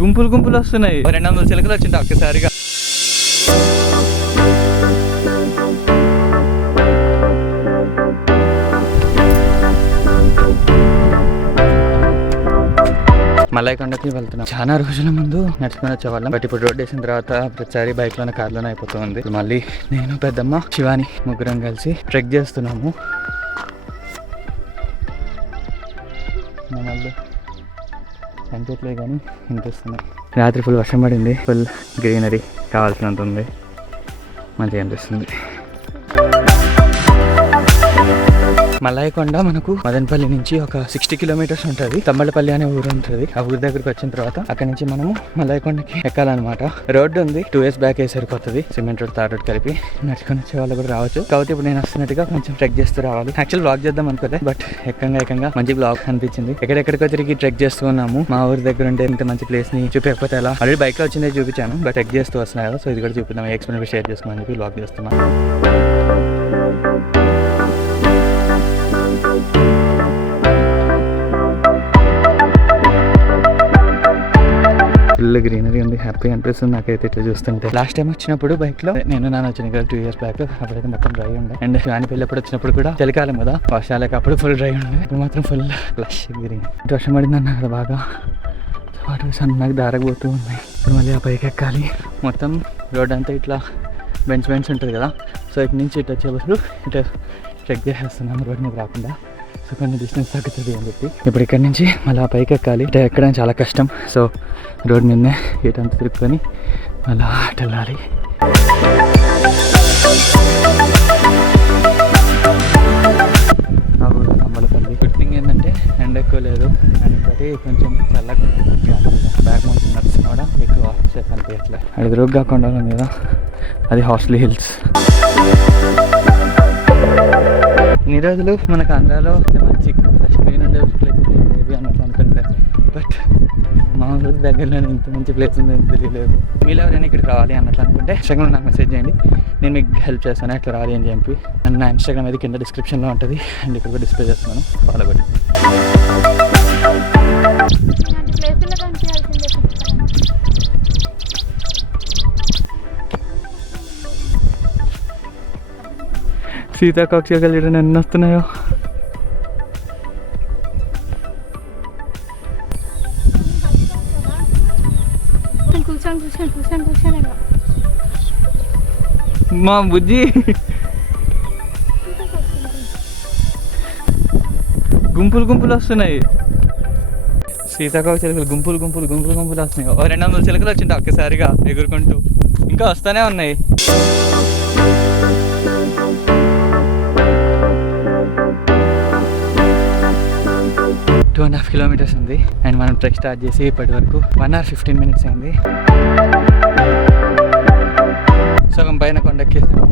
గుంపులు గుంపులు వస్తున్నాయి. రెండు వందల చిలకలు వచ్చింది ఒక్కసారిగా. మలైకొండకి వెళ్తున్నాం. చాలా రోజుల ముందు నడుచుకుని వచ్చేవాళ్ళం. బట్ ఇప్పుడు రోడ్ వేసిన తర్వాత ప్రతిసారి బైక్లోనే కార్లోనే అయిపోతుంది మళ్ళీ నేను పెద్దమ్మ శివాని ముగ్గురం కలిసి ట్రెక్ చేస్తున్నాము. మళ్ళీ కనిపించలేదు కానీ అనిపిస్తుంది రాత్రి ఫుల్ వర్షం పడింది. ఫుల్ గ్రీనరీ కావాల్సినంత ఉంది. మంచిగా అనిపిస్తుంది. మలాయకొండ మనకు మదనపల్లి నుంచి ఒక సిక్స్టీ కిలోమీటర్స్ ఉంటుంది. తమ్మలపల్లి అనే ఊరు ఉంటుంది. ఆ ఊరి దగ్గరికి వచ్చిన తర్వాత అక్కడ నుంచి మనము మలాయకొండకి ఎక్కాలన్నమాట. రోడ్డు ఉంది. టూ ఇయర్స్ బ్యాక్ వేసరికి సరిపోతుంది. సిమెంట్ రోడ్ తార్ రోడ్ కలిపి నడుచుకొని వచ్చే వాళ్ళు కూడా రావచ్చు. కాబట్టి ఇప్పుడు నేను వస్తున్నట్టుగా కొంచెం ట్రెక్ చేస్తూ రావాలి. యాక్చువల్ బ్లాగ్ చేద్దాం అనుకోలే బట్ ఎక్కంగా ఎక్కంగా మంచి బ్లాగ్ అనిపించింది. ఎక్కడెక్కడికో తిరిగి ట్రెక్ చేస్తూ ఉన్నాము మా ఊరి దగ్గర ఉంటే ఇంత మంచి ప్లేస్ని చూపించకపోతే ఎలా? ఆల్రెడీ బైక్లో వచ్చిందే చూపించాను బట్ ట్రెక్ చేస్తూ వస్తున్నాయి కదా సో ఇది కూడా చూపిద్దాం. ఎక్స్పీరియన్స్ షేర్ చేసుకోమని చెప్పి బ్లాగ్ చేస్తున్నాను ఫుల్ గ్రీనరీ ఉంది. హ్యాపీ అనిపిస్తుంది నాకైతే ఇట్లా చూస్తుంటే. లాస్ట్ టైం వచ్చినప్పుడు బైక్లో నేను నాన్న వచ్చిన కదా టూ ఇయర్స్ బ్యాక్ అప్పుడైతే మొత్తం డ్రై ఉండే. అండ్ శివాని పెళ్ళప్పుడు వచ్చినప్పుడు కూడా చలికాలం కదా. వర్షాలకి అప్పుడు ఫుల్ డ్రై ఉండే. ఇప్పుడు మాత్రం ఫుల్ లష్ గ్రీన్ వర్షం పడింది అన్న కదా బాగా. వాటర్ సన్నగా దారకపోతూ ఉన్నాయి. ఇప్పుడు మళ్ళీ ఆ పైకి ఎక్కాలి. మొత్తం రోడ్ అంతా ఇట్లా బెంచ్ బెంచ్ ఉంటుంది కదా. సో ఇటు నుంచి ఇటు వచ్చే బస్సులు ఇటు ట్రెక్ చేసేస్తున్నాను రోడ్ మీద రాకుండా. సో కొన్ని డిస్టెన్స్ తగ్గుతుంది అని చెప్పి. ఇప్పుడు ఇక్కడ నుంచి మళ్ళీ ఆ పైకి ఎక్కాలి. అంటే ఎక్కడం చాలా కష్టం. సో రోడ్ మీదనే ఇటంతా తిరుపుకొని మళ్ళీ అటు వెళ్ళాలి అమ్మలపల్లి. గుడ్ థింగ్ ఏంటంటే ఎండ ఎక్కువ లేదు. అండ్ ఇంకోటి కొంచెం చల్లగా బ్యాక్ మౌంటైన్ నడుస్తున్నా కూడా. ఎక్కువ సేఫ్ అనిపించట్లేదు అది రోగ్ కాకుండా ఉంది కదా. అది హాస్లీ హిల్స్. ఇన్ని రోజులు మనకు ఆంధ్రాలో మంచి స్క్రీన్ ఉండే ప్లేస్ ఏవి అన్నట్లు అనుకుంటే. బట్ మా ఊరి దగ్గరలోనే ఇంత మంచి ప్లేస్ ఉందని తెలియలేదు. మీరు ఎవరైనా ఇక్కడికి రావాలి అన్నట్లు అనుకుంటే ఇన్స్టాగ్రామ్ నాకు మెసేజ్ చేయండి. నేను మీకు హెల్ప్ చేస్తాను ఇట్లా రావాలి అని చెప్పి. అండ్ నా ఇన్స్టాగ్రామ్ అయితే కింద డిస్క్రిప్షన్లో ఉంటుంది. అండ్ ఇక్కడ కూడా డిస్ప్లే చేస్తున్నాను. ఫాలో కొట్టి సీతాకోక్షలు చూడండి ఎన్ని వస్తున్నాయో. మా బుజ్జి. గుంపులు గుంపులు వస్తున్నాయి. సీతాకోక చిలుకలు గుంపులు గుంపులు గుంపులు గుంపులు వస్తున్నాయి. ఓ రెండు వందల చిలుకలు వచ్చింది ఒక్కసారిగా ఎగురుకుంటూ. ఇంకా వస్తూనే ఉన్నాయి. టూ అండ్ హాఫ్ కిలోమీటర్స్ ఉంది. అండ్ మనం ట్రెక్ స్టార్ట్ చేసి ఇప్పటి వరకు వన్ అవర్ ఫిఫ్టీన్ మినిట్స్ అయింది. సగం పైన కొండెక్కేసాము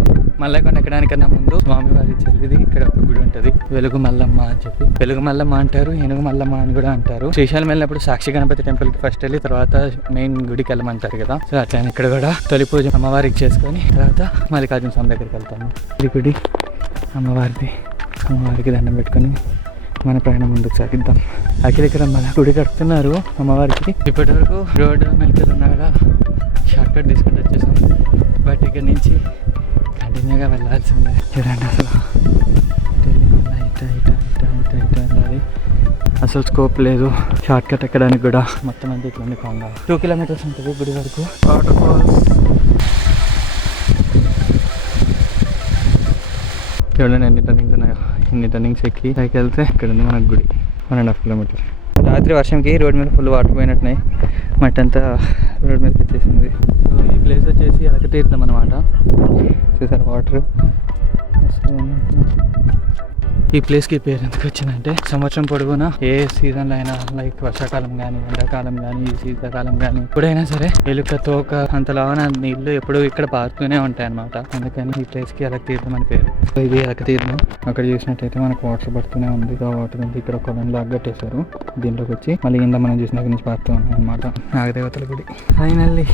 మల్ల కొండ ఎక్కడానికన్నా ముందు స్వామివారి చెల్లిది ఇక్కడ ఒక గుడి ఉంటుంది. వెలుగు మల్లమ్మ అని చెప్పి. వెలుగు మల్లమ్మ అంటారు ఏనుగు మల్లమ్మ అని కూడా అంటారు. శ్రీశైలం వెళ్ళినప్పుడు సాక్షి గణపతి టెంపుల్కి ఫస్ట్ వెళ్ళి తర్వాత మెయిన్ గుడికి వెళ్ళమంటారు కదా. సో అట్లా ఇక్కడ కూడా తొలి పూజ అమ్మవారికి చేసుకొని తర్వాత మల్లికార్జున స్వామి దగ్గరికి వెళ్తాము గుడి అమ్మవారిది. అమ్మవారికి దండం పెట్టుకొని మన ప్రయాణం ముందుకు సాగిద్దాం. అఖిల ఇక్కడ మన గుడి కడుతున్నారు అమ్మవారికి. ఇప్పటి వరకు రోడ్డు మెలికలు ఉన్నా షార్ట్ కట్ తీసుకుంటూ వచ్చేసాం. బట్ ఇక్కడ నుంచి కంటిన్యూగా వెళ్ళాల్సిందే. చూడండి అసలు. అసలు స్కోప్ లేదు. షార్ట్ కట్ ఎక్కడానికి కూడా మొత్తం అంతా ఇట్లా కొండ టూ కిలోమీటర్స్ ఉంటుంది గుడి వరకు. వాటర్ ఫాల్స్ చూడండి ఎన్ని టర్నింగ్స్ ఉన్నాయో. ఇన్ని టర్నింగ్స్ ఎక్కి పైకి వెళ్తే ఇక్కడ ఉంది మనకు గుడి. వన్ అండ్ హాఫ్ కిలోమీటర్ రాత్రి వర్షంకి రోడ్ మీద ఫుల్ వాటర్ పోయినట్టున్నాయి. మట్టి అంతా రోడ్ మీద వచ్చేసింది. సో ఈ ప్లేస్ వచ్చేసి ఎలక తీర్థం అనమాట చూసారు వాటర్ ఈ ప్లేస్కి పేరు ఎందుకు వచ్చిందంటే సంవత్సరం పొడవునా ఏ సీజన్లో అయినా లైక్ వర్షాకాలం కానీ ఎండాకాలం కానీ శీతాకాలం కానీ ఎప్పుడైనా సరే ఎలుక తోక అంతలాగా నీళ్ళు ఎప్పుడు ఇక్కడ పారుతూనే ఉంటాయి అనమాట అందుకని ఈ ప్లేస్కి ఎలక తీర్థం అని పేరు. ఇది ఎలక తీర్థం అక్కడ చూసినట్టయితే మనకు వాటర్ పడుతూనే ఉంది. ఆ వాటర్ ఉంది. ఇక్కడ ఒక లాగా కట్టేశారు దీంట్లోకి వచ్చి మళ్ళీ కింద మనం చూసిన నుంచి పారుతూ ఉన్నాయి అనమాట నాగదేవతల గుడి. Finally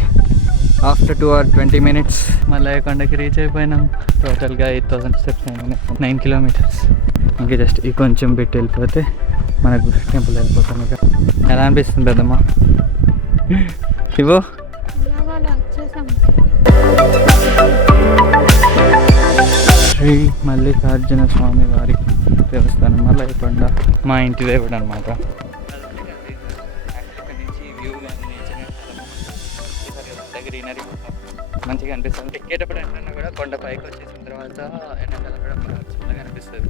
after two or twenty minutes మళ్ళీ కొండకి రీచ్ అయిపోయినాం. టోటల్గా ఎయిట్ థౌసండ్ స్టెప్స్ అయినాయి. నైన్ కిలోమీటర్స్ ఇంకా జస్ట్ ఈ కొంచెం పెట్టి వెళ్ళిపోతే మనకు టెంపుల్ వెళ్ళిపోతాం ఇక. ఎలా అనిపిస్తుంది పెద్దమ్మ? ఇవో శ్రీ మల్లికార్జున స్వామి వారి దేవస్థానం మల్లయ్యకొండ మా ఇంటి దేవుడు అనమాట మంచిగా అనిపిస్తుంది. ఎక్కేటప్పుడు ఏంటన్నా కూడా కొండ పైకి వచ్చేసిన తర్వాత ఎండాకాలం కూడా బాగా అనిపిస్తుంది.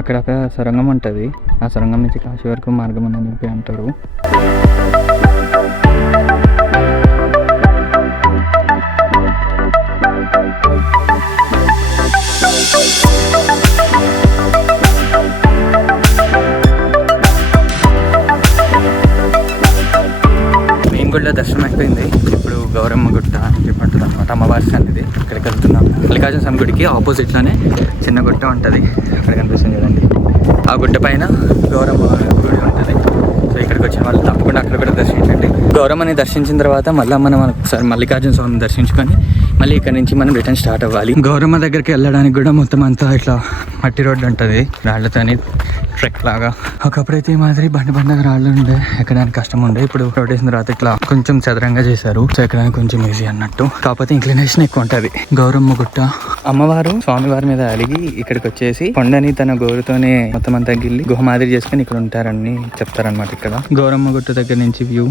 అక్కడ ఒక సొరంగం ఉంటుంది. ఆ సొరంగం నుంచి కాశీ వరకు మార్గం ఉందని చెప్పి అంటారు. గౌరమ్మ గుట్ట అని చెప్పంటుంది అనమాట అమ్మవారి సన్నిధి ఇక్కడికి వెళ్తున్నాం. మల్లికార్జున స్వామి గుడికి ఆపోజిట్లోనే చిన్న గుట్ట ఉంటుంది. అక్కడ కనిపిస్తుంది కదండి. ఆ గుట్ట పైన గౌరమ్మ గుడి ఉంటుంది. సో ఇక్కడికి వచ్చిన వాళ్ళు తప్పకుండా అక్కడ కూడా దర్శించండి. గౌరమ్మని దర్శించిన తర్వాత మళ్ళీ మనం ఒకసారి మల్లికార్జున స్వామిని దర్శించుకొని మళ్ళీ ఇక్కడ నుంచి మనం రిటర్న్ స్టార్ట్ అవ్వాలి. గౌరమ్మ దగ్గరికి వెళ్ళడానికి కూడా మొత్తం అంతా ఇట్లా మట్టి రోడ్డు ఉంటుంది. రాళ్ళతోని ట్రెక్ లాగా. ఒకప్పుడైతే ఈ మాదిరి బండి బండగా రాళ్ళు ఉండే ఎక్కడానికి కష్టం ఉండే. ఇప్పుడు రోడ్ వేసిన తర్వాత ఇట్లా కొంచెం చదరంగా చేశారు. సో ఎక్కడానికి కొంచెం ఈజీ అన్నట్టు. కాకపోతే ఇంక్లినేషన్ ఎక్కువ ఉంటుంది. గౌరమ్మ గుట్ట. అమ్మవారు స్వామివారి మీద అలిగి ఇక్కడికి వచ్చేసి కొండని తన గోరుతోనే మొత్తం అంతా గిల్లి గుహ మాదిరి చేసుకుని ఇక్కడ ఉంటారని చెప్తారనమాట ఇక్కడ. గౌరమ్మ గుట్ట దగ్గర నుంచి వ్యూ